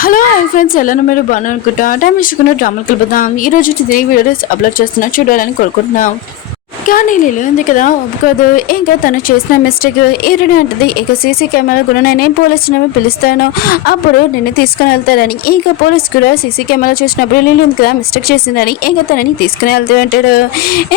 Hello hi friends ఎలా మీరు బాగున్నారు అనుకుంటా టైం ఇచ్చుకున్న డ్రామాలు కలుపుదాం ఈ రోజు వీడియోస్ అప్లోడ్ చేస్తున్నా చూడాలని కోరుకుంటున్నాం కానీ లిలి ఉంది కదా ఒప్పుకోదు. ఇంకా తను చేసిన మిస్టేక్ ఏరుడు అంటది. ఇక సీసీ కెమెరా కూడా నేను పోలీసుని పిలుస్తాను, అప్పుడు నిన్ను తీసుకుని వెళ్తారని. ఇంకా పోలీసు కూడా సీసీ కెమెరా చూసినప్పుడు లిలి ఉంది కదా మిస్టేక్ చేసిందని ఇంకా తనని తీసుకుని వెళ్తూ ఉంటాడు.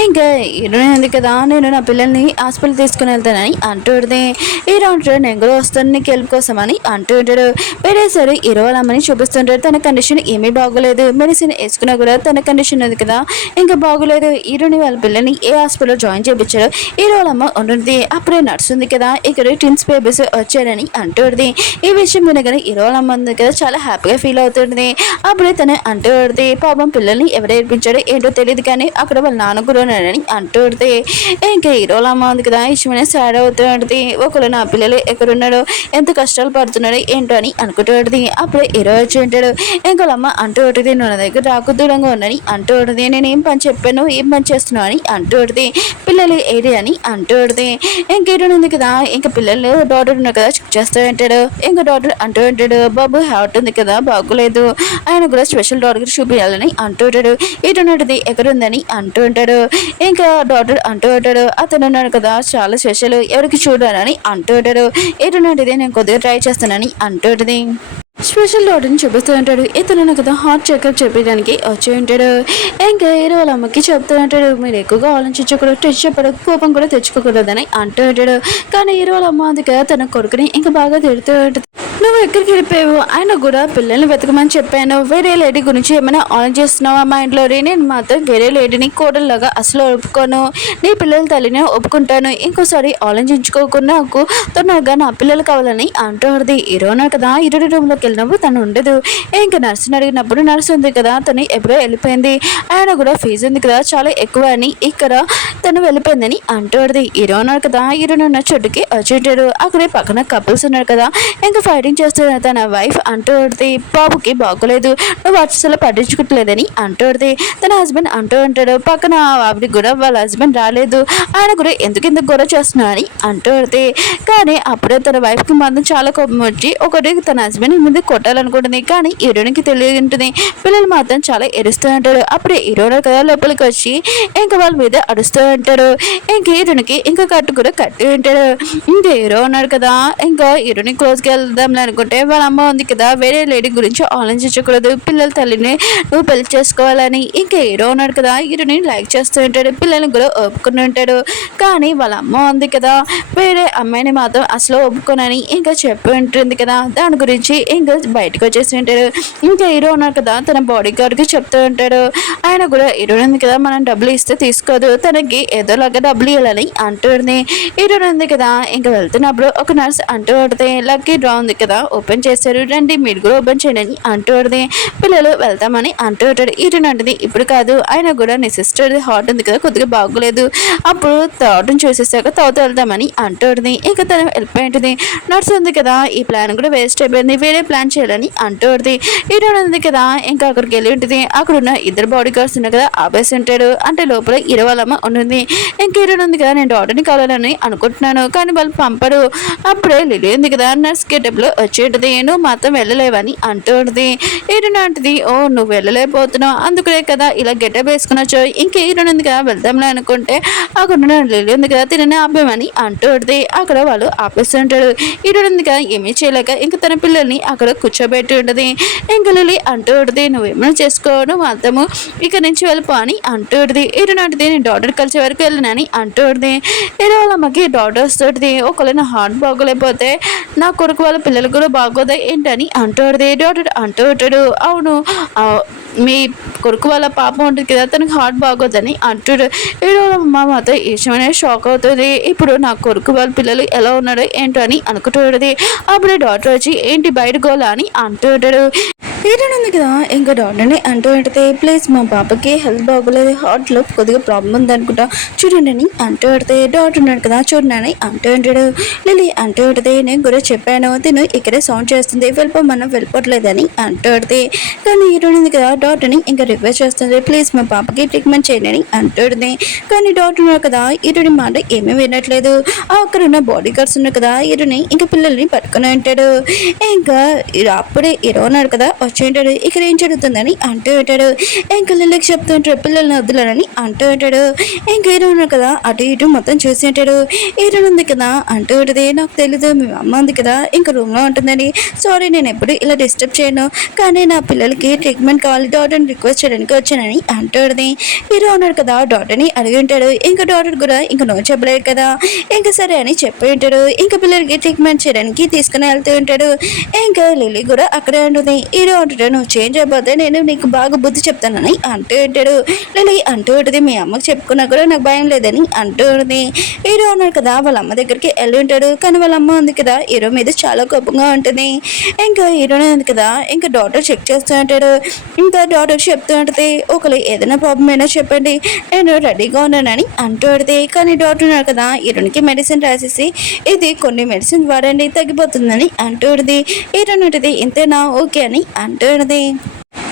ఇంకా ఏరుడు ఉంది కదా నేను నా పిల్లల్ని హాస్పిటల్ తీసుకుని వెళ్తానని అంటుంది. హీరో అంటాడు నేను కూడా వస్తాను నీకు హెల్ప్ కోసం అని అంటూ ఉంటాడు. వేరేసారి హీరో వాళ్ళ అమ్మని చూపిస్తుంటాడు. తన కండిషన్ ఏమీ బాగోలేదు, మెడిసిన్ వేసుకున్నా కూడా తన కండిషన్ ఉంది కదా ఇంకా బాగోలేదు. హీరోని వాళ్ళ పిల్లల్ని ఏ హాస్పిటల్ జాయిన్ చేయించాడు. ఈ రోజమ్మ ఉంటుంది. అప్పుడే నర్స్ ఉంది కదా ఇక్కడ ట్విన్స్ బేబీస్ వచ్చారని అంటుంది. ఈ విషయం వినగానే ఈ రోజమ్మ ఉంది కదా చాలా హ్యాపీగా ఫీల్ అవుతుంది. అప్పుడే తను అంటుంది పాపం పిల్లల్ని ఎవరు ఏర్పించాడో ఏంటో తెలియదు కానీ అక్కడ వాళ్ళ నాన్న కూడా ఉన్నాడని అంటుంది. ఇంకా ఈ రోజమ్మ ఉంది కదా ఇష్టమైన సాడ్ అవుతుంది. ఒకరు నా పిల్లలు ఎక్కడున్నాడో ఎంత కష్టాలు పడుతున్నాడో ఏంటో అని అనుకుంటుంది. అప్పుడే హీరో వచ్చి ఉంటాడు. ఇంకా వాళ్ళమ్మ అంటూ ఉంటుంది నువ్వు నా దగ్గర రాకు దూరంగా ఉన్నని అంటూ ఉంటుంది. నేను ఏం పని చెప్పాను ఏం పని చేస్తున్నావు అని అంటుంది. పిల్లలు ఏది అని అంటుంది. ఇంకేటుంది కదా ఇంకా పిల్లలు డాక్టర్ ఉన్నారు కదా చెక్ చేస్తూ ఉంటాడు. ఇంకా డాక్టర్ అంటూ ఉంటాడు బాబు హార్ట్ ఉంది కదా బాగోలేదు, ఆయన కూడా స్పెషల్ డాక్టర్ చూపించాలని అంటూ ఉంటాడు. ఇటున్నది ఎక్కడుందని అంటూ ఉంటాడు. ఇంకా డాక్టర్ అంటూ ఉంటాడు అతను ఉన్నాడు కదా చాలా స్పెషల్ ఎవరికి చూడాలని అంటూ ఉంటాడు. ఇటున్నది నేను కొద్దిగా ట్రై చేస్తానని అంటుంటది. స్పెషల్ డాక్టర్ని చూపిస్తూ ఉంటాడు. ఇతను కదా హార్ట్ చెకప్ చెప్పడానికి వచ్చి ఉంటాడు. ఇంకా హీరో వాళ్ళ అమ్మకి చెప్తూ ఉంటాడు మీరు ఎక్కువగా ఆలోచించకూడదు, టెస్ట్ చెప్పడం కోపం కూడా తెచ్చుకోకూడదని అంటూ ఉంటాడు. కానీ హీరో వాళ్ళ అమ్మ అది కదా తన కొడుకుని ఇంకా బాగా తిడుతూ ఉంటుంది. నువ్వు ఎక్కడికి వెళ్ళిపోయావు, ఆయన కూడా పిల్లల్ని వెతకమని చెప్పాను, వేరే లేడీ గురించి ఏమైనా ఆలోచిస్తున్నావా మా ఇంట్లో? నేను మాత్రం వేరే లేడీని కోడల్లాగా అసలు ఒప్పుకోను, నీ పిల్లల తల్లిని ఒప్పుకుంటాను, ఇంకోసారి ఆలోచించుకోకుండా నాకు తొందరగా నా పిల్లలు కావాలని అంటుంది. హీరోనా కదా ఇరుడు రూమ్లోకి వెళ్ళినప్పుడు తను ఉండదు. ఇంకా నర్సుని అడిగినప్పుడు నర్సు ఉంది కదా తను ఎప్పుడో వెళ్ళిపోయింది, ఆయన కూడా ఫీజు ఉంది కదా చాలా ఎక్కువ అని ఇక్కడ తను వెళ్ళిపోయిందని అంటుంది. హీరోనా కదా హీరోనున్న చోటుకి వచ్చేటాడు. అక్కడే పక్కన కపుల్స్ ఉన్నారు కదా ఇంకా ఫైటింగ్ చేస్తున్న తన వైఫ్ అంటుంది బాబుకి బాగోలేదు నువ్వు అసలు పట్టించుకోవట్లేదని అంటుంది. తన హస్బెండ్ అంటూ ఉంటాడు పక్కన ఆవిడకి కూడా వాళ్ళ హస్బెండ్ రాలేదు, ఆయన కూడా ఎందుకు గొడవ చేస్తున్నా అని అంటుంది. కానీ అప్పుడే తన వైఫ్కి మాత్రం చాలా కోపం వచ్చి ఒకటి తన హస్బెండ్ ముందు కొట్టాలనుకుంటుంది. కానీ హీరోనికి తెలియదు ఉంటుంది. పిల్లలు మాత్రం చాలా ఎరుస్తూ ఉంటాడు. అప్పుడే హీరోడు కదా లోపలికి వచ్చి ఇంకా వాళ్ళ మీద అరుస్తూ ఉంటాడు. ఇంకా హీరోనికి ఇంకా కట్టు కూడా కట్టి ఉంటాడు. ఇంకా హీరో ఉన్నాడు కదా ఇంకా హీరోని క్లోజ్కి వెళ్దాం అనుకుంటే వాళ్ళ అమ్మ ఉంది కదా వేరే లేడీ గురించి ఆలోచించకూడదు, పిల్లల తల్లిని నువ్వు పెళ్లి చేసుకోవాలని. ఇంకా హీరో ఉన్నాడు కదా హీరోని లైక్ చేస్తూ ఉంటాడు, పిల్లల్ని కూడా ఒప్పుకుని ఉంటాడు. కానీ వాళ్ళ అమ్మ ఉంది కదా వేరే అమ్మాయిని మాత్రం అసలు ఒప్పుకోనని ఇంకా చెప్పి ఉంటుంది కదా దాని గురించి ఇంకా బయటకు వచ్చేసి ఉంటాడు. ఇంకా హీరో ఉన్నాడు కదా తన బాడీ గార్డ్కి చెప్తూ ఉంటాడు. ఆయన కూడా హీరో ఉంది కదా మనం డబ్బులు ఇస్తే తీసుకోదు, తనకి ఏదోలాగా డబ్బులు ఇవ్వాలని అంటుంది. హీరో ఉంది కదా ఇంకా వెళ్తున్నప్పుడు ఒక నర్స్ అంటూ ఉంటుంది లక్కీ డ్రా ఉంది కదా ఓపెన్ చేశారు రండి మీరు కూడా ఓపెన్ చేయండి అని అంటుంది. పిల్లలు వెళ్తామని అంటూ ఉంటాడు. ఇటునంటుంది ఇప్పుడు కాదు ఆయన కూడా నీ సిస్టర్ హార్ట్ ఉంది కదా కొద్దిగా బాగోలేదు, అప్పుడు థర్డ్ని చూసేసాక తర్వాత వెళ్తామని అంటుంది. ఇంకా తను వెళ్ళిపోయింటుంది. నర్స్ ఉంది కదా ఈ ప్లాన్ కూడా వేస్ట్ అయిపోయింది వేరే ప్లాన్ చేయాలని అంటుంది. ఇటునుంది కదా ఇంకా అక్కడికి వెళ్ళి ఉంటుంది. అక్కడున్న ఇద్దరు బాడీ గార్డ్స్ ఉన్నాయి కదా ఆపేసి ఉంటాడు. అంటే లోపల ఇరవాలమ్మ ఉంటుంది. ఇంకా ఇరునుంది కదా నేను డాక్టర్ని కావాలని అనుకుంటున్నాను కానీ వాళ్ళు పంపరు. అప్పుడే లిలీ ఉంది కదా నర్స్ గెటప్లో వచ్చేటది నువ్వు మాత్రం వెళ్ళలేవని అంటుంది. ఏడునంటది ఓ నువ్వు వెళ్ళలేకపోతున్నావు అందుకనే కదా ఇలా గెటప్ వేసుకుని వచ్చావు, ఇంకా ఉంది కదా వెళ్దాంలే అనుకుంటే అక్కడ లిల్లీ ఉంది కదా తిననే ఆపేమని అంటుంది. అక్కడ వాళ్ళు ఆపేస్తుంటాడు. ఉంది కదా ఏమీ చేయలేక ఇంకా తన పిల్లల్ని అక్కడ కూర్చోబెట్టి ఉంటుంది. ఇంకా లిల్లీ అంటూ ఉంటుంది నువ్వేమైనా చేసుకో నువ్వు అర్థము ఇక నుంచి వెళ్ళిపో అని అంటుంది. ఏడునంటది నేను డాక్టర్ కలిసే వరకు వెళ్ళినని అంటుంది. వాళ్ళ అమ్మకి డాక్టర్స్ తోటి ఒకవేళ నా హార్ట్ బాగోలేకపోతే నా కొడుకు వాళ్ళ పిల్లలు కూడా బాగోదా ఏంటని అంటుంది. డాక్టర్ అంటూ ఉంటాడు అవును మీ కొడుకు వాళ్ళ పాపం ఉంటుంది కదా తనకి హార్ట్ బాగోదని అంటాడు. మా మాతో ఈశ్వరనే షాక్ అవుతుంది, ఇప్పుడు నా కొడుకు వాళ్ళ పిల్లలు ఎలా ఉన్నాడో ఏంటో అని అనుకుంటుంది. అప్పుడు డాక్టర్ వచ్చి ఏంటి బయట గోలా అని అంటుంటాడు. హీరోయిన్ ఉంది కదా ఇంకా డాక్టర్ని అంటూ ఉంటుంది, ప్లీజ్ మా పాపకి హెల్త్ బాగోలేదు, హార్ట్లో కొద్దిగా ప్రాబ్లం ఉంది అనుకుంటా చూడండి అని అంటూ పెడితే, డాక్టర్ ఉన్నాడు కదా చూడనని అంటూ ఉంటాడు. లిలీ అంటూ ఉంటుంది, నేను కూడా చెప్పాను తిను ఇక్కడే సౌండ్ చేస్తుంది వెళ్ళిపోమన్నా వెళ్ళిపోవట్లేదని అంటూ పెడితే, కానీ హీరోయిన్ ఉంది కదా డాక్టర్ని ఇంకా రిక్వెస్ట్ చేస్తుంది, ప్లీజ్ మా పాపకి ట్రీట్మెంట్ చేయండి అని అంటూ ఉంటుంది. కానీ డాక్టర్ ఉన్నారు కదా హీరోయిన్ మాట ఏమీ వినట్లేదు. అక్కడ ఉన్న బాడీ గార్డ్స్ ఉన్నారు కదా హీరోని ఇంకా పిల్లల్ని పట్టుకుని ఉంటాడు. ఇంకా అప్పుడే హీరో ఉన్నాడు కదా వచ్చి ఉంటాడు, ఇక్కడ ఏం జరుగుతుందని అంటూ ఉంటాడు. ఇంకా లిల్లీకి చెప్తూ ఉంటాడు పిల్లల్ని వద్దులని అంటూ ఉంటాడు. ఇంకా హీరో ఉన్నాడు కదా అటు ఇటు మొత్తం చూసి ఉంటాడు. హీరో ఉంది కదా అంటూ ఉంటుంది, నాకు తెలీదు మీ అమ్మ ఉంది కదా ఇంకా రూమ్లో ఉంటుందని, సారీ నేను ఎప్పుడు ఇలా డిస్టర్బ్ చేయను, కానీ నా పిల్లలకి ట్రీట్మెంట్ కావాలి డాక్టర్ని రిక్వెస్ట్ చేయడానికి వచ్చానని అంటూ ఉంటుంది. హీరో ఉన్నాడు కదా డాక్టర్ని అడిగి ఉంటాడు. ఇంకా డాక్టర్ కూడా ఇంకా నో చెప్పలేదు కదా ఇంకా సరే అని చెప్పి ఉంటాడు. ఇంకా పిల్లలకి ట్రీట్మెంట్ చేయడానికి తీసుకుని వెళ్తూ ఉంటాడు. ఇంకా లిల్లీ కూడా అక్కడే ఉంటుంది. హీరో అంటాడు, నువ్వు చేంజ్ అయిపోతే నేను నీకు బాగా బుద్ధి చెప్తానని అంటూ ఉంటాడు. లిల్లీ అంటూ ఉంటుంది, మీ అమ్మకి చెప్పుకున్నా కూడా నాకు భయం లేదని అంటూ ఉంటుంది. హీరో ఉన్నాడు కదా వాళ్ళ అమ్మ దగ్గరికి వెళ్ళి ఉంటాడు. కానీ వాళ్ళ అమ్మ ఉంది కదా హీరో మీద చాలా కోపంగా ఉంటుంది. ఇంకా హీరోనే ఉంది కదా ఇంకా డాక్టర్ చెక్ చేస్తూ ఉంటాడు. ఇంకా డాక్టర్ చెప్తూ ఉంటుంది, ఒకరు ఏదైనా ప్రాబ్లం అయినా చెప్పండి నేను రెడీగా ఉన్నానని అంటూ ఉంటుంది. కానీ డాక్టర్ ఉన్నాడు కదా హీరోనికి మెడిసిన్ రాసేసి, ఇది కొన్ని మెడిసిన్ వాడండి తగ్గిపోతుందని అంటూ ఉంటుంది. హీరో ఉంటుంది, ఇంతేనా ఓకే అని అంటూ ఉంటుంది.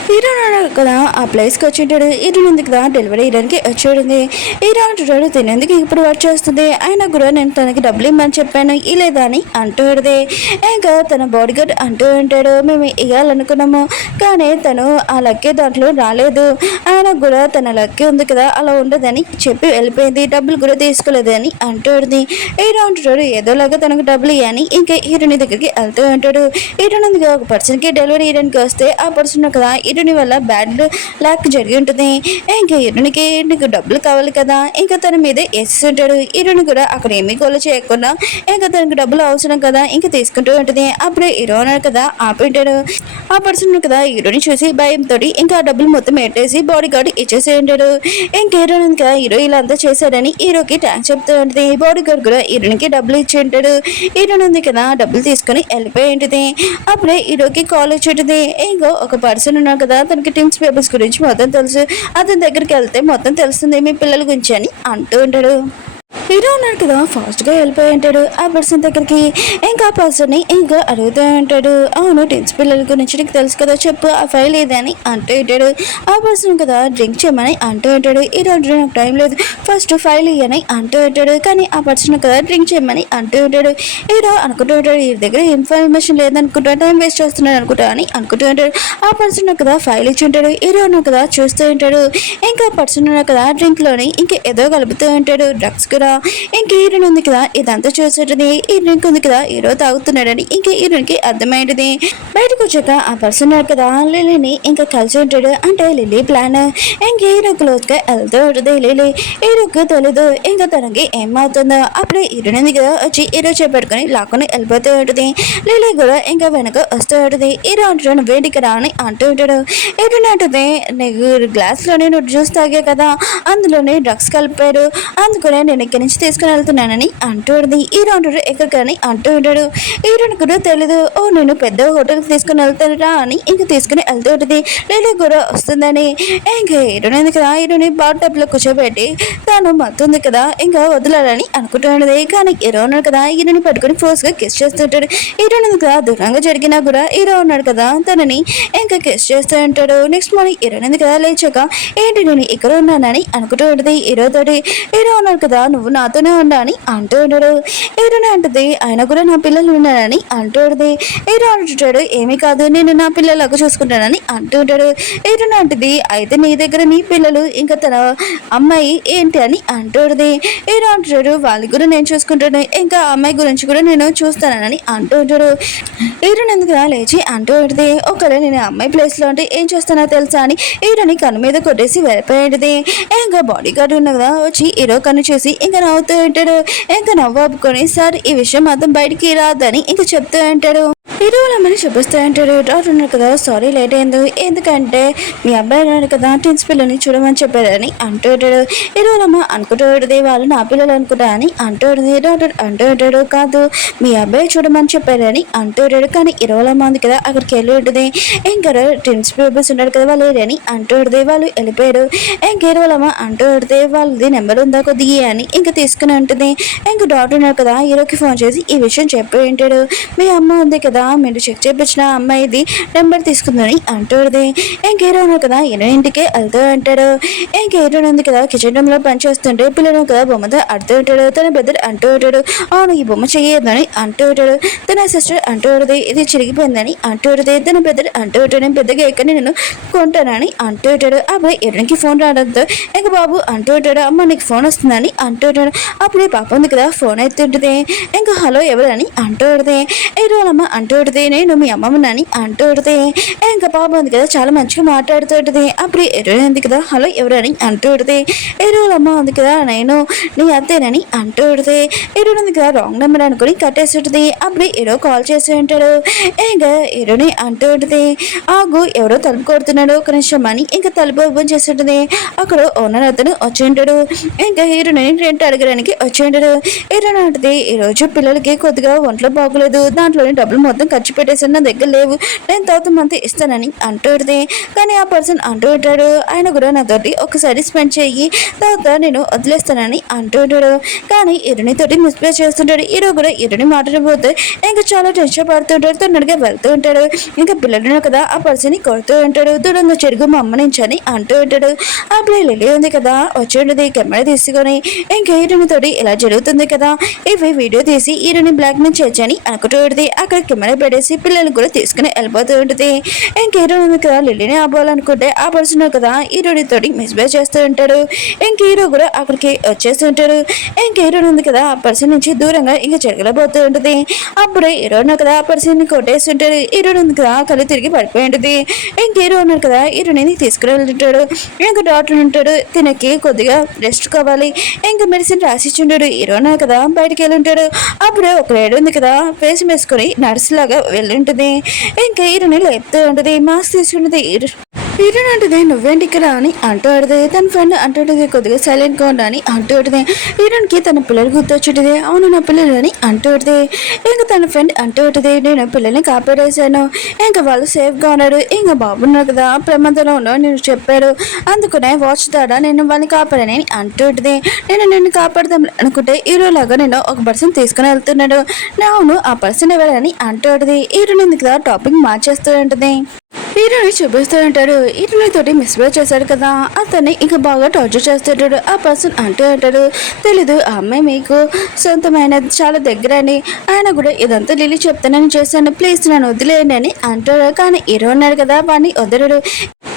హీరో కదా ఆ ప్లేస్కి వచ్చి ఉంటాడు. హీరో ఉంది కదా డెలివరీ ఇవ్వడానికి వచ్చి హీరో అంటాడు, తినేందుకు ఇప్పుడు వర్క్ చేస్తుంది అయినా కూడా నేను తనకి డబ్బులు ఇమ్మని చెప్పాను ఇలేదా అని అంటూ ఉంటుంది. ఇంకా తన బాడీ గార్డ్ అంటూ ఉంటాడు, మేము ఇవ్వాలనుకున్నాము కానీ తను ఆ లక్కీ దాంట్లో రాలేదు, ఆయన కూడా తన లక్కీ ఉంది కదా అలా ఉండదని చెప్పి వెళ్ళిపోయింది, డబ్బులు కూడా తీసుకోలేదు అని అంటూ ఉంటుంది. హీరో అంటాడు, ఏదోలాగా తనకు డబ్బులు ఇవ్వని ఇంకా హీరోని దగ్గరికి వెళ్తూ ఉంటాడు. హీరోని ఉంది ఒక పర్సన్కి డెలివరీ ఇవ్వడానికి వస్తే ఆ పర్సన్ కదా హీరోని వల్ల బ్యాడ్ లాక్ జరిగి ఉంటుంది. ఇంకా హీరోనికి నీకు డబ్బులు కావాలి కదా ఇంకా తన మీదే వేసి ఉంటాడు. హీరోని కూడా అక్కడ ఏమీ గోలు చేయకుండా ఇంకా తనకు డబ్బులు అవసరం కదా ఇంకా తీసుకుంటూ ఉంటుంది. అప్పుడే హీరో అన్నాడు కదా ఆపింటాడు. ఆ పర్సన్ కదా హీరోని చూసి భయంతో ఇంకా డబ్బులు మొత్తం ఎట్టేసి బాడీ గార్డ్ ఇచ్చేసి ఉంటాడు. ఇంకా హీరోని కదా హీరో ఇలా అంతా చేశాడని హీరోకి థ్యాంక్స్ చెప్తూ ఉంటుంది. బాడీ గార్డ్ కూడా హీరోనికి డబ్బులు ఇచ్చి ఉంటాడు. హీరోని ఉంది కదా డబ్బులు తీసుకొని వెళ్ళిపోయి ఉంటుంది. అప్పుడే హీరోకి కాల్ వచ్చి ఉంటుంది. ఇంకా ఒక పర్సన్ ఉన్నాడు కదా తనకి టిమ్స్ పేపర్స్ గురించి మొత్తం తెలుసు, అతని దగ్గరికి వెళ్తే మొత్తం తెలుస్తుంది మీ పిల్లల గురించి అని అంటూ ఉంటాడు. హీరో ఉన్నాడు కదా ఫాస్ట్గా వెళ్ళిపోయి ఉంటాడు ఆ పర్సన్ దగ్గరికి. ఇంకా ఆ పర్సన్ని ఇంకా అడుగుతూ ఉంటాడు, అవును టెన్స్ పిల్లల గురించి నీకు తెలుసు కదా చెప్పు ఆ ఫైల్ ఏదని అంటూ ఉంటాడు. ఆ పర్సన్ కదా డ్రింక్ చేయమని అంటూ ఉంటాడు. హీరో నాకు టైం లేదు ఫస్ట్ ఫైల్ ఇయ్యని అంటూ ఉంటాడు. కానీ ఆ పర్సన్ కదా డ్రింక్ చేయమని అంటూ ఉంటాడు. హీరో అనుకుంటూ ఉంటాడు, ఈ దగ్గర ఇన్ఫర్మేషన్ లేదనుకుంటా టైం వేస్ట్ చేస్తున్నాడు అనుకుంటా అని అనుకుంటూ ఉంటాడు. ఆ పర్సన్ కదా ఫైల్ ఇచ్చి ఉంటాడు. హీరో కదా చూస్తూ ఉంటాడు. ఇంకా పర్సన్ కదా డ్రింక్లోని ఇంకా ఏదో కలుపుతూ ఉంటాడు డ్రగ్స్ కూడా. ఇంకా హీరోయిన్ ఉంది కదా ఇదంతా చూసేటది, ఈ డ్రింక్ ఉంది కదా హీరో తాగుతున్నాడని ఇంకా హీరోయిన్కి అర్థమైంది. బయటకు వచ్చాక ఆ పర్సన్ కదా లిలీని ఇంకా కలిసి ఉంటాడు. అంటే లిలీ ప్లాన్ ఇంకా హీరో క్లోజ్గా వెళ్తూ ఉంటుంది. లిలీ హీరోకి తెలీదు ఇంకా తనకి ఏమవుతుందో. అప్పుడే హీరోయిన్ ఉంది కదా వచ్చి హీరో చేపట్టుకొని లాక్కుని వెళ్ళిపోతూ ఉంటుంది. లిలీ కూడా ఇంకా వెనక వస్తూ ఉంటుంది. హీరో అంటాడు వేడికి రా అని అంటూ ఉంటాడు. హీరోయిన్ అంటుంది, నీకు గ్లాస్లోనే నువ్వు జ్యూస్ తాగే కదా అందులోనే డ్రగ్స్ కలిపారు అందుకనే నేను ఇక్కడి నుంచి తీసుకుని వెళ్తున్నానని అంటూ ఉంటుంది. హీరో అంటాడు ఎక్కడికని అంటూ ఉంటాడు. హీరోని కూడా తెలీదు, ఓ నేను పెద్ద హోటల్కి తీసుకుని వెళ్తానరా అని ఇంకా తీసుకుని వెళ్తూ ఉంటుంది. లిలీ కూడా వస్తుందని ఇంకా హీరోని కదా హీరోని బాట్ టబ్లో కూర్చోబెట్టి తాను మత్తుంది కదా ఇంకా వదలాలని అనుకుంటూ ఉంటుంది. కానీ హీరో ఉన్నాడు కదా హీరోని పట్టుకుని ఫోర్స్గా కిస్ చేస్తుంటాడు. హీరోని కదా దూరంగా జరిగినా కూడా హీరో ఉన్నాడు కదా తనని ఇంకా కిస్ చేస్తూ ఉంటాడు. నెక్స్ట్ మార్నింగ్ హీరోని కదా లేచాక ఏంటి నేను ఇక్కడ ఉన్నానని అనుకుంటూ ఉంటుంది. హీరోతోటి హీరో ఉన్నాడు కదా నువ్వు నాతోనే ఉన్నా అని అంటూ ఉంటాడు. హీరోనే అంటుంది ఆయన కూడా నా పిల్లలు ఉన్నారని అంటూ ఉంటుంది. హీరో అంటుంటాడు ఏమీ కాదు నేను నా పిల్లలకు చూసుకుంటానని అంటూ ఉంటాడు. హీరోనే అంటుంది అయితే నీ దగ్గర నీ పిల్లలు ఇంకా తన అమ్మాయి ఏంటి అని అంటూ ఉంటుంది. హీరో అంటుంటాడు వాళ్ళకి కూడా నేను చూసుకుంటాను ఇంకా అమ్మాయి గురించి కూడా నేను చూస్తానని అంటూ ఉంటాడు. హీరోని ఎందుకు లేచి అంటూ ఉంటుంది ఒకవేళ నేను అమ్మాయి ప్లేస్లో ఉంటే ఏం చేస్తానో తెలుసా అని హీరోని కన్ను మీద కొట్టేసి వెళ్ళిపోయేది. ఇంకా బాడీ గార్డ్ ఉన్న కదా వచ్చి హీరో కన్ను చూసి ఇంకా నవ్వుతూ ఉంటాడు. ఇంకా నవ్వు ఆపుకొని సార్ ఈ విషయం మాత్రం బయటికి రాదని ఇంకా చెప్తూ ఉంటాడు. ఇరువులమ్మని చూపిస్తాయంటాడు. డాక్టర్ ఉన్నారు కదా, సారీ లేట్ అయింది, ఎందుకంటే మీ అబ్బాయి ఉన్నాడు కదా ట్విన్స్ పిల్లని చూడమని చెప్పారని అంటూ ఉంటాడు. ఇరువులమ్మ అనుకుంటూ ఉంటుంది, వాళ్ళు నా పిల్లలు అనుకుంటా అని అంటూ ఉంటుంది. డాక్టర్ అంటూ ఉంటాడు, కాదు మీ అబ్బాయి చూడమని చెప్పారని అంటూ ఉంటాడు. కానీ ఇరువులమ్మ ఉంది కదా అక్కడికి వెళ్ళి ఉంటుంది. ఇంకా ట్విన్స్ బేబీస్ ఉన్నాడు కదా వాళ్ళు లేరని అంటూ ఉంటుంది. వాళ్ళు వెళ్ళిపోయారు. ఇంక ఇరువులమ్మ అంటూ ఉంటుంది, వాళ్ళది నెంబర్ ఉందా కొద్దిగా అని ఇంకా తీసుకుని ఉంటుంది. ఇంకా డాక్టర్ ఉన్నారు కదా హీరోకి ఫోన్ చేసి ఈ విషయం చెప్పి ఉంటాడు. మీ అమ్మ ఉంది కదా మీరు చెక్ చేయించిన అమ్మాయిది నెంబర్ తీసుకుందని అంటుంది. ఇంకేరో కదా ఇంటికి వెళ్తూ అంటాడు. ఇంకేరో ఉంది కదా కిచెన్ రూమ్ లో పనిచేస్తుంటే పిల్లలు కదా బొమ్మతో ఆడుతూ ఉంటాడు. తన బ్రదర్ అంటూ ఉంటాడు, అవును ఈ బొమ్మ చెయ్యొద్దని అంటూ ఉంటాడు. తన సిస్టర్ అంటూ ఉంటుంది, ఇది చిరిగిపోయిందని అంటూ ఉంటుంది. తన బ్రదర్ అంటూ ఉంటాడు, పెద్దగా ఎక్కడ నేను కొంటానని అంటూ ఉంటాడు. అబ్బాయి ఎరునికి ఫోన్ రావడంతో ఇంక బాబు అంటూ ఉంటాడు, అమ్మ నీకు ఫోన్ వస్తుందని అంటూ ఉంటాడు. అప్పుడే పాప ఉంది కదా ఫోన్ ఎత్తుంటుంది. ఇంకా హలో ఎవరని అంటూ ఉంటుంది. ఏ రోజమ్మ అంటూ ఉంటుంది, నేను మీ అమ్మమ్మని అంటూ ఉంటుంది. ఇంకా పాప ఉంది కదా చాలా మంచిగా మాట్లాడుతూ ఉంటుంది. అప్పుడు ఎరువు ఉంది కదా హలో ఎవరని అంటూ ఉంటుంది. ఎరువులమ్మ ఉంది కదా నేను నీ అత్తేనని అంటూ ఉంటుంది. ఎరువు ఉంది కదా రాంగ్ నెంబర్ అనుకుని కట్టేసి ఉంటుంది. అప్పుడు ఎరువు కాల్ చేసి ఉంటాడు. ఇంకా ఎరువుని అంటూ ఉంటుంది, ఆగు ఎవరో తలుపు కొడుతున్నాడు ఒక నిమిషం అని ఇంకా తలుపు ఓపెన్ చేసి ఉంటుంది. అక్కడ ఓనర్ అతను వచ్చి ఉంటాడు. ఇంకా హీరోని రెంట్ అడగడానికి వచ్చి ఉంటాడు. హీరోని అంటుంది, ఈరోజు పిల్లలకి కొద్దిగా ఒంట్లో బాగోలేదు, దాంట్లోని డబ్బులు మొత్తం ఖర్చు పెట్టేసి నా దగ్గర లేవు, నేను తర్వాత మంత్ ఇస్తానని అంటూ ఉంటుంది. కానీ ఆ పర్సన్ అంటూ ఉంటాడు, ఆయన కూడా నాతోటి ఒకసారి స్పెండ్ చెయ్యి తర్వాత నేను వదిలేస్తానని అంటూ ఉంటాడు. కానీ ఇరునితోటి మిస్ప్లే చేస్తుంటాడు. హీరో కూడా ఇరుని మాట్లాడబోతే ఇంకా చాలా టెన్షన్ పడుతుంటాడు. తొందరగా వెళ్తూ ఉంటాడు. ఇంకా పిల్లలు కదా ఆ పర్సన్ ని కొడుతూ ఉంటాడు. దూరంగా చెరుగు మా అమ్మ నుంచి అని అంటూ ఉంటాడు. అప్పుడు లిల్లీ ఉంది కదా వచ్చి ఉంటుంది కెమెరా తీసుకొని ఇంకా హీరోనితోటి ఇలా జరుగుతుంది కదా ఇవి వీడియో తీసి హీరోని బ్లాక్ మెయిల్ చేయొచ్చని అనుకుంటూ ఉంటుంది. అక్కడ కెమెరా పెట్టేసి పిల్లల్ని కూడా తీసుకుని వెళ్ళిపోతూ ఉంటుంది. ఇంక హీరో ఉంది కదా లిల్లీని ఆపాలనుకుంటే ఆ పర్సన్ కదా హీరోనితోటి మిస్బిహేవ్ చేస్తూ ఉంటాడు. ఇంక హీరో కూడా అక్కడికి వచ్చేస్తూ ఉంటాడు. ఇంక హీరో ఉంది కదా ఆ పర్సన్ నుంచి దూరంగా ఇంకా జరగలేకపోతూ ఉంటుంది. అప్పుడే హీరో కదా ఆ పర్సన్ ని కొట్టేస్తుంటాడు. హీరో ఉంది కదా కళ్ళు తిరిగి పడిపోయి ఉంటుంది. ఇంక హీరో ఉన్నారు కదా హీరోని తీసుకుని వెళ్తుంటాడు. ఇంకా డాక్టర్ ఉంటాడు, తినకి కొద్దిగా రెస్ట్ కావాలి ఇంకా మెడిసిన్ రాసిచ్చుంటాడు. హీరో కదా బయటకు వెళ్ళి ఉంటాడు. అప్పుడే ఒక రేడు ఉంది కదా ఫేస్ వేసుకొని నర్స్ లాగా వెళ్ళి ఉంటుంది. ఇంకా హీరోని లేపుతూ ఉంటుంది, మాస్క్ తీసుకుంటుంది. హీరోని అంటుంది, నువ్వేంటి ఇక్కడ అని అంటూ ఆడుతుంది. తన ఫ్రెండ్ అంటుంటుంది, కొద్దిగా సైలెంట్గా ఉండని అంటూ ఆడుతుంది. హీరోనికి తన పిల్లలు గుర్తొచ్చుంటుంది, అవును నా పిల్లలని అంటూ ఆడుతుంది. ఇంకా తన ఫ్రెండ్ అంటూ ఉంటుంది, నేను పిల్లల్ని కాపాడేశాను, ఇంకా వాళ్ళు సేఫ్గా ఉన్నారు, ఇంకా బాబున్నారు కదా ప్రమాదంలో ఉన్నావు నేను చెప్పాడు, అందుకనే వాచ్ ద్వారా నేను వాళ్ళని కాపాడని అంటూ ఉంటుంది. నేను నిన్ను కాపాడదాం అనుకుంటే హీరోలాగా నేను ఒక పర్సన్ తీసుకుని వెళ్తున్నాడు, అవును ఆ పర్సన్ ఎవరని అంటూ ఉంటుంది. హీరోని ఎందుకు కదా టాపిక్ మార్చేస్తూ ఉంటుంది. హీరోని చూపిస్తూ ఉంటాడు. హీరోని తోటి మిస్బిహేవ్ చేశాడు కదా అతన్ని ఇంకా బాగా టార్చర్ చేస్తుంటాడు. ఆ పర్సన్ అంటూ ఉంటాడు, తెలీదు ఆ అమ్మాయి మీకు సొంతమైన చాలా దగ్గర అని, ఆయన కూడా ఇదంతా లిల్లీ చెప్తానని చేశాను, ప్లీజ్ నన్ను వదిలేయండి అని అంటాడు. కానీ హీరో ఉన్నాడు కదా వాడిని వదలడు.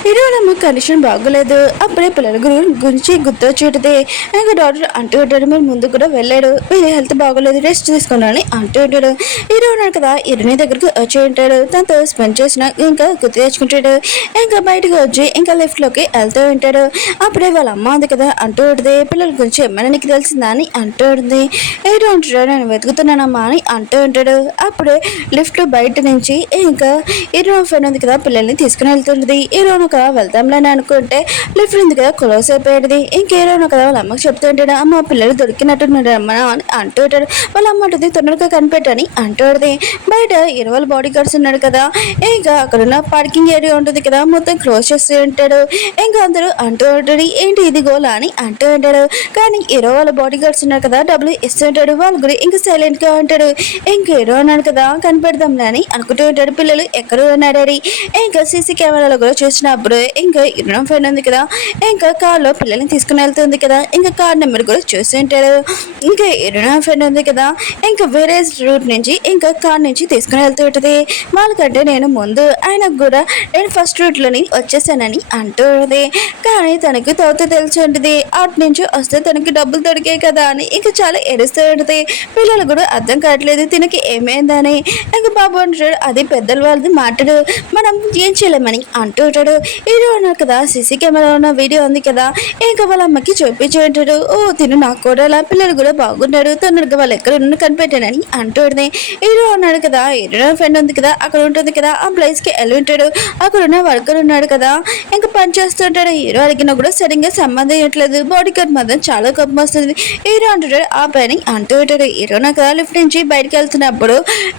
హీరోలమ్మ కండిషన్ బాగోలేదు. అప్పుడే పిల్లల గురించి గుర్తొచ్చేటిది. ఇంకా డాక్టర్ అంటూ ఉంటాడు, మీరు ముందు కూడా వెళ్ళాడు, మీరు హెల్త్ బాగోలేదు రెస్ట్ తీసుకున్నాను అంటూ ఉంటాడు. హీరో ఉన్నాడు కదా హీరోని దగ్గరికి వచ్చి ఉంటాడు. తనతో స్పెండ్ చేసిన ఇంకా గుర్తు తెచ్చుకుంటాడు. ఇంకా బయటకు వచ్చి ఇంకా లిఫ్ట్ లోకి వెళ్తూ ఉంటాడు. అప్పుడే వాళ్ళ అమ్మ ఉంది కదా అంటూ ఉంటుంది, పిల్లల గురించి ఏమైనా నీకు తెలిసిందా అని అంటూ ఉంటుంది. హీరో ఉంటాడు, నేను వెతుకుతున్నానమ్మా అని అంటూ ఉంటాడు. అప్పుడే లిఫ్ట్ బయట నుంచి ఇంకా హీరో ఫ్రెండ్ ఉంది కదా పిల్లల్ని తీసుకుని వెళ్తుంటుంది. హీరోను కదా వెళ్తాంలేని అనుకుంటే లిఫ్ట్ ఉంది కదా క్లోజ్ అయిపోయేది. ఇంకేరోను కదా వాళ్ళ అమ్మకి చెప్తూ ఉంటాడు, అమ్మ పిల్లలు దొరికినట్టున్నాడు అమ్మ అని అంటూ ఉంటాడు. వాళ్ళ అమ్మ ఉంటుంది, తొందరగా కనిపెట్టని అంటుంది. బయట 20 బాడీ గార్డ్స్ ఉన్నాడు కదా, ఇంకా అక్కడున్న పార్కింగ్ ఏరియా ఉంటుంది కదా మొత్తం క్లోజ్ చేస్తూ ఉంటాడు. ఇంకా అందరూ అంటూ ఉంటాడు, ఏంటి ఇది గోలా అని అంటూ ఉంటాడు. కానీ హీరో వాళ్ళ బాడీ గార్డ్స్ ఉన్నారు కదా డబ్బులు ఇస్తూ ఉంటాడు. వాళ్ళు కూడా ఇంకా సైలెంట్ గా ఉంటాడు. ఇంకా హీరో అన్నాడు కదా కనిపెడదాంలే అని అనుకుంటూ ఉంటాడు. పిల్లలు ఎక్కడ ఉన్నాడని ఇంకా సీసీ కెమెరాలో కూడా చూసినప్పుడు ఇంకా హీరో ఫ్రెండ్ ఉంది కదా ఇంకా కార్లో పిల్లల్ని తీసుకుని వెళ్తుంది కదా, ఇంకా కార్ నెంబర్ కూడా చూసి ఉంటాడు. ఇంకా హీరో ఫ్రెండ్ ఉంది కదా ఇంకా వేరే రూట్ నుంచి ఇంకా కార్ నుంచి తీసుకుని వెళ్తూ ఉంటుంది. వాళ్ళకంటే నేను ముందు ఆయనకు కూడా నేను ఫస్ట్ రూట్లోని వచ్చేసానని అంటుంది. కానీ తనకి తర్వాత తెలిసి ఉంటుంది అటు నుంచి వస్తే తనకి డబ్బులు దొరికాయి కదా అని ఇంకా చాలా ఎరుస్తూ ఉంటుంది. పిల్లలు కూడా అర్థం కావట్లేదు తినకి ఏమైందని. ఇంకా బాబు అంటాడు, అది పెద్దల వాళ్ళది మాట్లాడు మనం ఏం చేయలేమని అంటూ ఉంటాడు. హీరో ఉన్నారు కదా, సీసీ కెమెరా ఉన్న వీడియో ఉంది కదా, ఇంకా వాళ్ళ అమ్మకి చూపించేంటాడు. ఓ తిను నా కూడా పిల్లలు కూడా బాగున్నాడు, తొందరగా వాళ్ళు ఎక్కడ ఉన్న కనిపెట్టానని అంటుంది. హీరో ఉన్నాడు కదా, హీరో ఫ్రెండ్ ఉంది కదా, అక్కడ ఉంటుంది కదా, ఆ ప్లేస్ కి వెళ్ళి ఉంటాడు. అక్కడ ఉన్న వర్కర్ ఉన్నాడు కదా, ఇంకా పని చేస్తుంటాడు. హీరో అడిగినా కూడా సరిగ్గా సంబంధం ఇవ్వట్లేదు. బాడీ గార్డ్ మాత్రం చాలా కోపం వస్తుంది. హీరో అంటాడు ఆ పని అంటూ ఉంటాడు. హీరో నా కదా లిఫ్ట్ నుంచి బయటకు వెళ్తున్నప్పుడు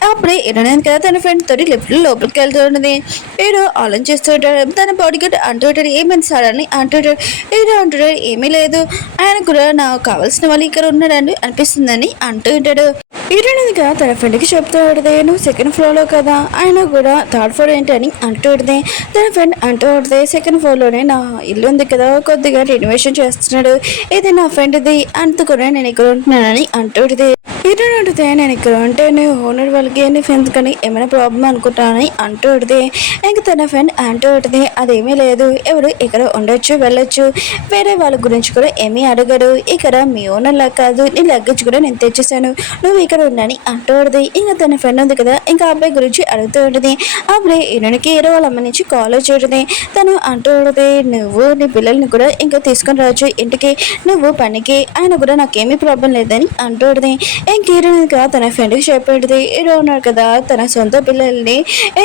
అప్పుడే హీరో కదా తన ఫ్రెండ్ తోటి లిఫ్ట్ లోపలికి వెళ్తున్నది. హీరో ఆలోచిస్తూ ఉంటాడు. తన బాడీ గార్డ్ అంటూ ఉంటాడు ఏమైంది సార్ అని అంటుంటాడు. హీరో అంటాడు ఏమీ లేదు, ఆయన కూడా నాకు కావాల్సిన వాళ్ళు ఇక్కడ ఉన్నాడని అనిపిస్తుందని అంటూ ఉంటాడు. హీరోయిన్ కదా తన ఫ్రెండ్కి చెప్తూ ఉంటుంది నువ్వు సెకండ్ ఫ్లోర్లో కదా, ఆయన కూడా థర్డ్ ఫ్లోర్ ఏంటి అని అంటూ ఉంటుంది. తన ఫ్రెండ్ అంటూ ఉంటుంది సెకండ్ ఫ్లోర్లోనే నా ఇల్లు ఉంది కదా, కొద్దిగా రెనోవేషన్ చేస్తున్నాడు, ఇది నా ఫ్రెండ్ ఇది అందుకునే నేను ఇక్కడ ఉంటున్నానని అంటూ ఉంటుంది. హీరోయిన్ ఉంటుంది నేను ఇక్కడ ఉంటే నువ్వు ఓనర్ వాళ్ళకి నీ ఫ్రెండ్స్ కానీ ఏమైనా ప్రాబ్లం అనుకుంటానని అంటూ ఉంటుంది. ఇంకా తన ఫ్రెండ్ అంటూ ఉంటుంది అదేమీ లేదు, ఎవరు ఇక్కడ ఉండొచ్చు వెళ్ళొచ్చు, వేరే వాళ్ళ గురించి కూడా ఏమీ అడగడు, ఇక్కడ మీ ఓనర్లా కాదు, నీ లగ్గేజ్ కూడా నేను తెచ్చేసాను, నువ్వు ఇక్కడ ఉండని అంటూ ఉంటుంది. ఇంకా తన ఫ్రెండ్ ఉంది కదా, ఇంకా అబ్బాయి గురించి అడుగుతూ ఉంటుంది. అప్పుడే హీరోయిన్కి హీరో వాళ్ళ అమ్మ నుంచి కాల్ వచ్చి ఉంటుంది. తను అంటూ ఉంటుంది నువ్వు నీ పిల్లల్ని కూడా ఇంకా తీసుకొని రావచ్చు ఇంటికి, నువ్వు పనికి, ఆయన కూడా నాకేమీ ప్రాబ్లం లేదని అంటూ ఉంటుంది. ఇంక హీరోయిన్ కదా తన ఫ్రెండ్కి చెప్పేది హీరో ఉన్నాడు కదా తన సొంత పిల్లల్ని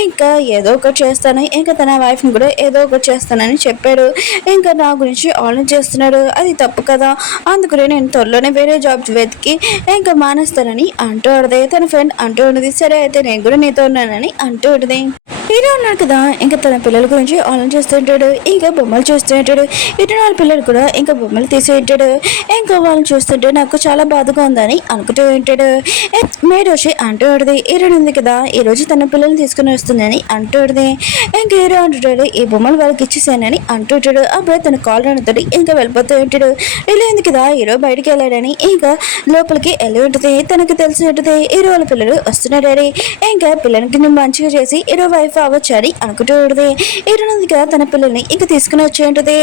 ఇంకా ఏదో ఒకటి చేస్తాను, ఇంకా తన వైఫ్ని కూడా ఏదో ఒకటి చేస్తానని చెప్పాడు. ఇంకా నా గురించి ఆలోచన చేస్తున్నాడు, అది తప్పు కదా, అందుకనే నేను త్వరలోనే వేరే జాబ్ వెతికి ఇంకా మానేస్తానని అంటూ ఉంటుంది. తన ఫ్రెండ్ అంటూ ఉంటుంది సరే అయితే నేను కూడా నీతో ఉన్నానని అంటూ ఉంటుంది. హీరో ఉన్నాడు కదా ఇంకా తన పిల్లల గురించి ఆలోచన చేస్తుంటాడు, ఇంకా బొమ్మలు చూస్తుంటాడు. ఇటు వాళ్ళ పిల్లలు కూడా ఇంకా బొమ్మలు తీసేంటాడు. ఇంకా వాళ్ళని చూస్తుంటే నాకు చాలా బాధగా ఉందని అనుకుంటూ ఉంటాడు. మేడ్ వచ్చి అంటూ ఉంటుంది హీరోయిన్ ఉంది కదా ఈ రోజు తన పిల్లల్ని తీసుకుని వస్తుందని అంటూ ఉంటుంది. ఇంకా హీరో అంటుంటాడు ఈ బొమ్మలు వాళ్ళకి ఇచ్చేసానని అంటుంటాడు. అప్పుడే తన కాల్ అనుతుంది ఇంకా వెళ్ళిపోతూ ఉంటాడు. వెళ్ళింది కదా హీరో బయటికి వెళ్ళాడని ఇంకా లోపలికి వెళ్ళి ఉంటుంది. తనకు తెలిసి ఉంటుంది హీరో వాళ్ళ పిల్లలు వస్తున్నాడని, ఇంకా పిల్లలకి నువ్వు మంచిగా చేసి హీరో వైఫ్ అవ్వచ్చని అనుకుంటూ ఉంటుంది. హీరోయిన్ ఉంది కదా తన పిల్లల్ని ఇంకా తీసుకుని వచ్చి ఉంటుంది.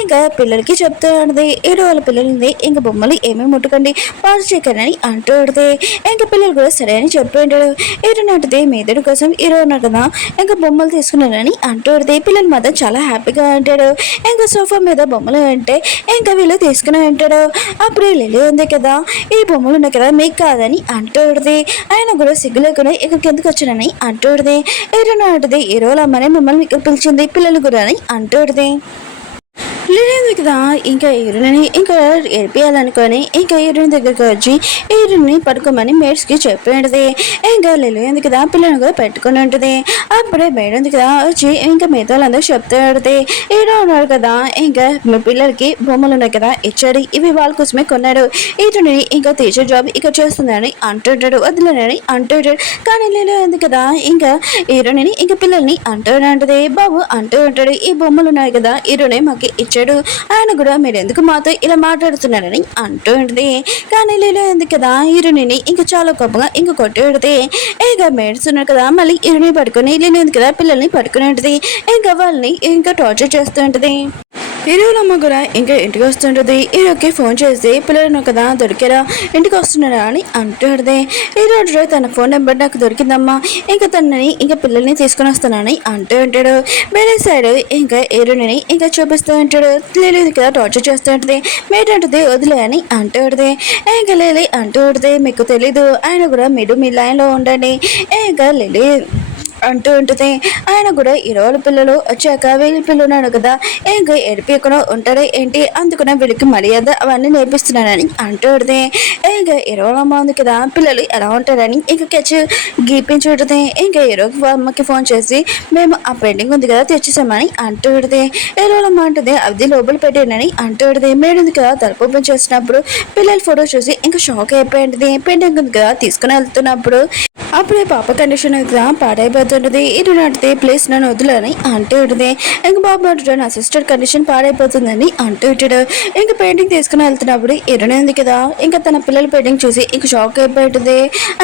ఇంకా పిల్లలకి చెప్తూ ఉంటుంది హీరో వాళ్ళ పిల్లల్ని ఇంకా బొమ్మలు ఏమీ ముట్టుకండి పాస్ చేయకండి అంటూ ఉంటుంది. ఇంకా పిల్లలు కూడా సరే అని చెప్పి ఉంటాడు. హీరోయిన్ అంటుంది మీ ఇద్దరి కోసం హీరో ఉన్నారు కదా ఇంకా బొమ్మలు తీసుకున్నారని అంటూ ఉంటుంది. పిల్లలు మాత్రం చాలా హ్యాపీగా ఉంటాడు. ఇంకా సోఫా మీద బొమ్మలు అంటే ఇంకా వీళ్ళు తీసుకుని ఉంటాడు. అప్పుడు లిల్లీ ఉంది కదా ఈ బొమ్మలు ఉన్నాయి కదా మీకు కాదని అంటూ ఉంటుంది. ఆయన కూడా సిగ్గు లేకుండా ఇక్కడికి ఎందుకు వచ్చానని అంటూ ఉంటుంది. హీరోయిన్ అంటుంది హీరోల అమ్మనే మిమ్మల్ని ఇక్కడ పిలిచింది పిల్లలు కూడా అని అంటూ ఉంటుంది. లేదు కదా ఇంకా హీరోని ఇంకా ఏడిపియాలనుకొని ఇంకా హీరోయిన్ దగ్గరికి వచ్చి హీరోని పడుకోమని మేడ్స్కి చెప్పి ఉంటుంది. ఇంకా లిల్లు ఉంది కదా పిల్లని కూడా పెట్టుకుని ఉంటుంది. అప్పుడే మేడం ఉంది కదా వచ్చి ఇంకా మిగతా వాళ్ళందరూ చెప్తూ ఉంటుంది హీరో ఉన్నాడు కదా ఇంకా మీ పిల్లలకి బొమ్మలు ఉన్నాయి కదా ఇచ్చాడు, ఇవి వాళ్ళ కోసమే కొన్నాడు, హీరోని ఇంకా టీచర్ జాబ్ ఇక్కడ చేస్తుందని అంటుంటాడు, వదిలేనని అంటుంటాడు. కానీ లిల్లు ఉంది కదా ఇంకా హీరోని ఇంకా పిల్లల్ని అంటూ ఉంటుంది. బాబు అంటూ ఉంటాడు ఈ బొమ్మలు ఉన్నాయి కదా హీరోనే మాకు ఇచ్చాడు, ఆయన కూడా మీరు ఎందుకు మాతో ఇలా మాట్లాడుతున్నారని అంటూ ఉంటుంది. కానీ లీలో ఎందుకు కదా హీరోని ఇంకా చాలా గొప్పగా ఇంకా కొట్టి పెడితే ఇంకా మేడ్స్ ఉన్నారు కదా మళ్ళీ హీరోని పట్టుకొని లీలో ఎందుకు కదా పిల్లల్ని పట్టుకుని ఉంటుంది. ఇంకా వాళ్ళని ఇంకా టార్చర్ చేస్తూ ఉంటుంది. హీరోల అమ్మ కూడా ఇంకా ఇంటికి వస్తుంటుంది. హీరోకి ఫోన్ చేసి పిల్లలను కదా దొరికారా ఇంటికి వస్తున్నారా అని అంటుంది. హీరో తన ఫోన్ నెంబర్ నాకు దొరికిందమ్మా, ఇంకా తనని ఇంకా పిల్లల్ని తీసుకుని వస్తానని అంటూ ఉంటాడు. వేరే సైడ్ ఇంకా హీరోని ఇంకా చూపిస్తూ ఉంటాడు. లేదు కదా టార్చర్ చేస్తూ ఉంటుంది. మేటంటుంది వదిలే అని అంటూ ఉంటుంది. ఇంకా లేలి అంటూ ఉంటుంది మీకు తెలీదు ఆయన కూడా మీరు మీ లైన్లో ఉండండి ఇంకా లేలి అంటూ ఉంటుంది. ఆయన కూడా ఇరవై పిల్లలు వచ్చాక వీళ్ళ పిల్లలు ఉన్నాడు కదా ఇంకా ఎడిపికుండా ఉంటాడు ఏంటి, అందుకునే వీళ్ళకి మర్యాద అవన్నీ నేర్పిస్తున్నానని అంటూ ఉంటుంది. ఇంకా ఇరవై అమ్మ ఉంది కదా పిల్లలు ఎలా ఉంటారని ఇంకా కెచ్ గీపించుంటుంది. ఇంకా ఇరవై అమ్మకి ఫోన్ చేసి మేము ఆ పెయింటింగ్ ఉంది కదా తెచ్చేసామని అంటూ ఉంటుంది. ఇరవై అమ్మ అంటుంది అది లోపల పెట్టానని అంటూ ఉంటుంది. మేడుంది కదా తలుపు ఓపెన్ చేసినప్పుడు పిల్లల ఫోటో చూసి ఇంకా షాక్ అయిపోయింది. పెయింటింగ్ ఉంది కదా తీసుకుని వెళ్తున్నప్పుడు అప్పుడే పాప కండిషన్ కదా పాడైపోతుంటుంది. ఇటు నడితే ప్లీజ్ నన్ను వదిలేని అంటూ ఉంటుంది. ఇంకా బాబు అంటాడు నా సిస్టర్ కండిషన్ పాడైపోతుందని అంటూ ఉంటాడు. ఇంకా పెయింటింగ్ తీసుకుని వెళ్తున్నప్పుడు ఇరవై ఉంది కదా ఇంకా తన పిల్లల పెయింటింగ్ చూసి ఇంకా షాక్ అయిపోతుంది.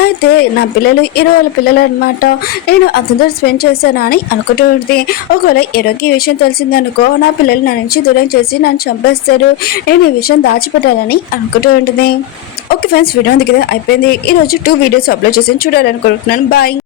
అయితే నా పిల్లలు ఇరవై పిల్లలు అనమాట, నేను అతనితో స్పెండ్ చేశాను అని అనుకుంటూ ఉంటుంది. ఒకవేళ ఇరవైకి ఈ విషయం తెలిసిందనుకో నా పిల్లలు నా నుంచి దూరం చేసి నన్ను చంపేస్తారు, నేను ఈ విషయం దాచిపెట్టాలని అనుకుంటూ ఉంటుంది. ఓకే ఫ్రెండ్స్ వీడియో ఉంది కదా అయిపోయింది. ఈరోజు 2 వీడియోస్ అప్లోడ్ చేసి చూడాలనుకుంటున్నాను. బాయ్.